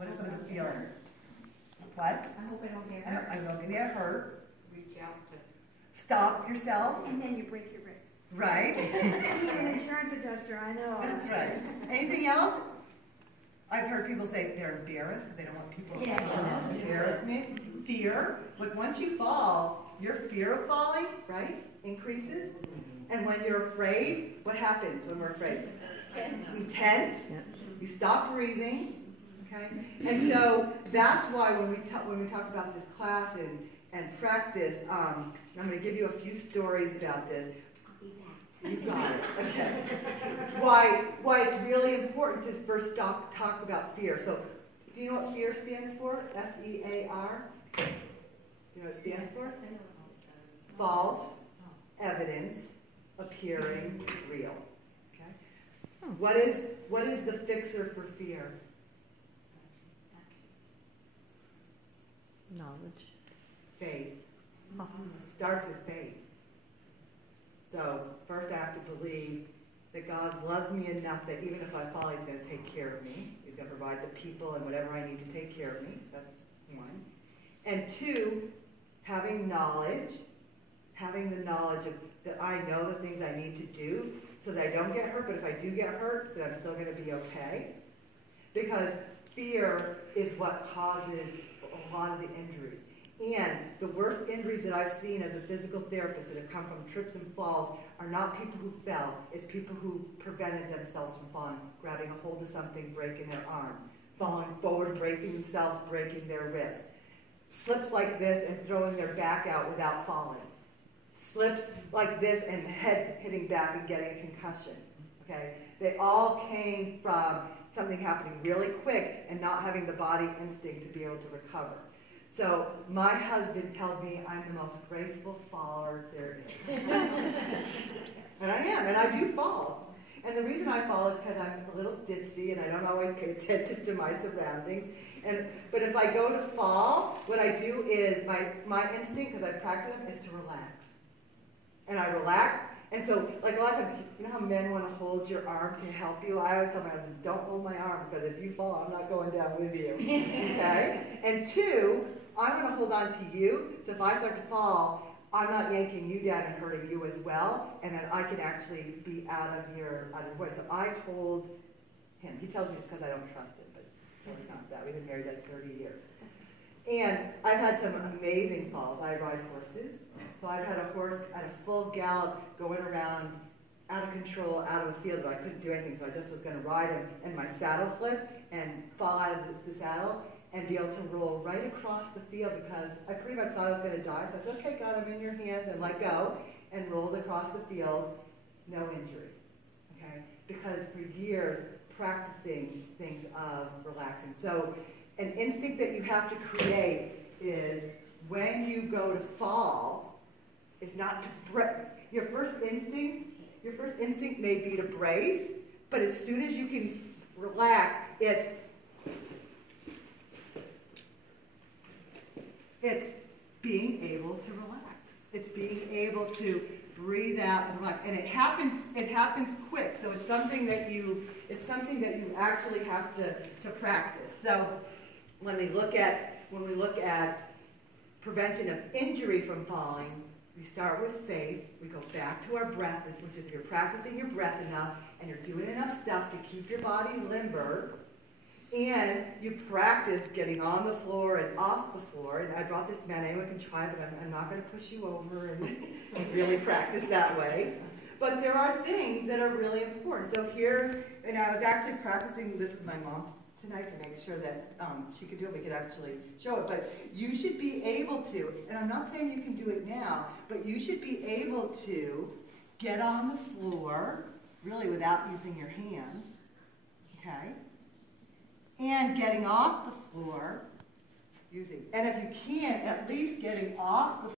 What are some of the feelings? What? I hope I don't get hurt. I don't get hurt. Reach out to... Stop yourself. And then you break your wrist. Right. An insurance adjuster, I know. That's right. Anything else? I've heard people say they're embarrassed because they don't want people to embarrassment. Fear. But once you fall, your fear of falling, right, increases. And when you're afraid, what happens when we're afraid? You tense. You stop breathing. Okay? And so that's why when we talk about this class and practice, I'm going to give you a few stories about this. You got it. Okay. Why it's really important to first talk about fear. So, do you know what fear stands for? F-E-A-R. Do you know what it stands for? False evidence appearing real. Okay. What is the fixer for fear? Knowledge. Faith. It starts with faith. So first I have to believe that God loves me enough that even if I fall, He's going to take care of me. He's going to provide the people and whatever I need to take care of me. That's one. And two, having the knowledge of that I know the things I need to do so that I don't get hurt, but if I do get hurt, that I'm still going to be okay. Because fear is what causes a lot of the injuries. And the worst injuries that I've seen as a physical therapist that have come from trips and falls are not people who fell. It's people who prevented themselves from falling, grabbing a hold of something, breaking their arm, falling forward, bracing themselves, breaking their wrist. Slips like this and throwing their back out without falling. Slips like this and head hitting back and getting a concussion. Okay? They all came from something happening really quick and not having the body instinct to be able to recover. So my husband tells me I'm the most graceful faller there is. And I am, and I do fall. And the reason I fall is because I'm a little ditzy and I don't always pay attention to my surroundings. But if I go to fall, what I do is my instinct, because I practice them, is to relax. And I relax. And so, like a lot of times, you know how men want to hold your arm to help you? I always tell my husband, don't hold my arm, because if you fall, I'm not going down with you. Okay? And two, I'm going to hold on to you, so if I start to fall, I'm not yanking you down and hurting you as well, and then I can actually be out of your way. So I hold him. He tells me it's because I don't trust him, but it's really not that. We've been married like 30 years. And I've had some amazing falls. I ride horses. So I've had a horse at a full gallop going around out of control, out of a field, but I couldn't do anything, so I just was going to ride him and my saddle flip and fall out of the saddle and be able to roll right across the field because I pretty much thought I was going to die. So I said, okay, God, I'm in your hands, and let go, and rolled across the field, no injury. Okay? Because for years, practicing things of relaxing. So an instinct that you have to create is when you go to fall, is not to brace. Your first instinct may be to brace, but as soon as you can relax, it's being able to relax. It's being able to breathe out and relax. And it happens quick. So it's something that you actually have to practice. So when we look at prevention of injury from falling, we start with faith. We go back to our breath, which is you're practicing your breath enough and you're doing enough stuff to keep your body limber. And you practice getting on the floor and off the floor. And I brought this mat. Anyone can try, but I'm not going to push you over and really practice that way. But there are things that are really important. So here, and I was actually practicing this with my mom tonight to make sure that she could do it. We could actually show it. But you should be able to, and I'm not saying you can do it now, but you should be able to get on the floor, really without using your hands, okay? And getting off the floor, and if you can, at least getting off the